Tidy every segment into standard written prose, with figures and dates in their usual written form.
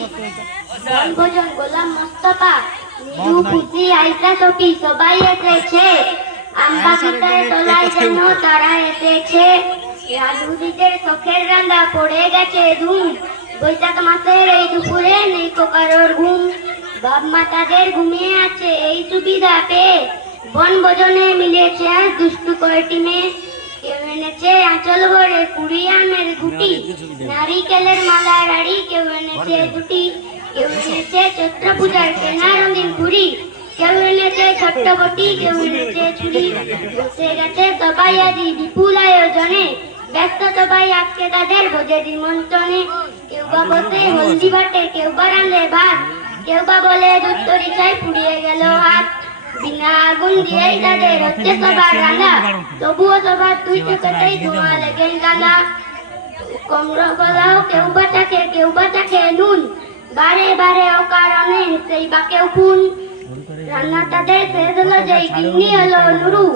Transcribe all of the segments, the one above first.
বনভোজন গোলাম মোস্তফা, নিধু পুতলি আইসা সফি সবাই এসেছে। আমবাগানের তলায় যেন তারা এসেছে। রাজুদিদের চোখের রান্দা পড়ে গেছে ধুম। বৈশাখ মাসের এই দুপুরে নেই কারোর ঘুম। বাপ মা তাদের ঘুমিয়ে আছে এই সুবিধা পেয়ে। বনভোজনে মিলেছে আজ দুষ্টু কয়টি মেয়ে। কেউ এনেছে আঁচল ভরে কুড়ি আমের গুটি, নারিকেলের মালা রাড়ি কেউ এনেছে দুটি। কেউ এনেছে চৈত্র পূজার কেনা রঙিন ঘুড়ি, কেউ এনেছে ছোট্ট বটি, কেউ এনেছে ছুরি। বসে গেছে সবাই আজি বিপুল আয়োজনে, ব্যস্ত সবাই আজকে তাদের ভোজের নিমন্ত্রণে। কেউ বা বসে হলদি বাটে, কেউ বা রাঁধে ভাত, কেউ বা বলে দুধ চাই পুড়িয়ে গেল হাত। বিনা আগুন দিয়েই তাদের হচ্ছে সবার রান্না, তবুও সবার দুই চোখেতেই ধোঁয়া লেগে গালা। কমর গলাও কেউ বা চাকে, কেউ বা চাকে নুন, বারে বারে অকারণে সেই বা কেউ খুন। রান্না তাদের শেষ হলো যেই গিন্নি হলো নুরু,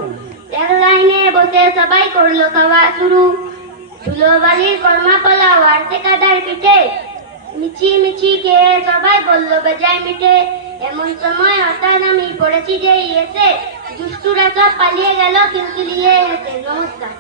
এক লাইনে বসে সবাই করলো খাওয়া শুরু। ধুলোবালির কর্মা পোলাও আর কাদার পিঠে, মিছি মিছি খেয়ে সবাই বললো বেজায় মিঠে। এমন সময় হঠাৎ আমি পড়েছি যেই এসে, দুষ্টুরা সব পালিয়ে গেল কিলকিলিয়ে এসে। নমস্কার।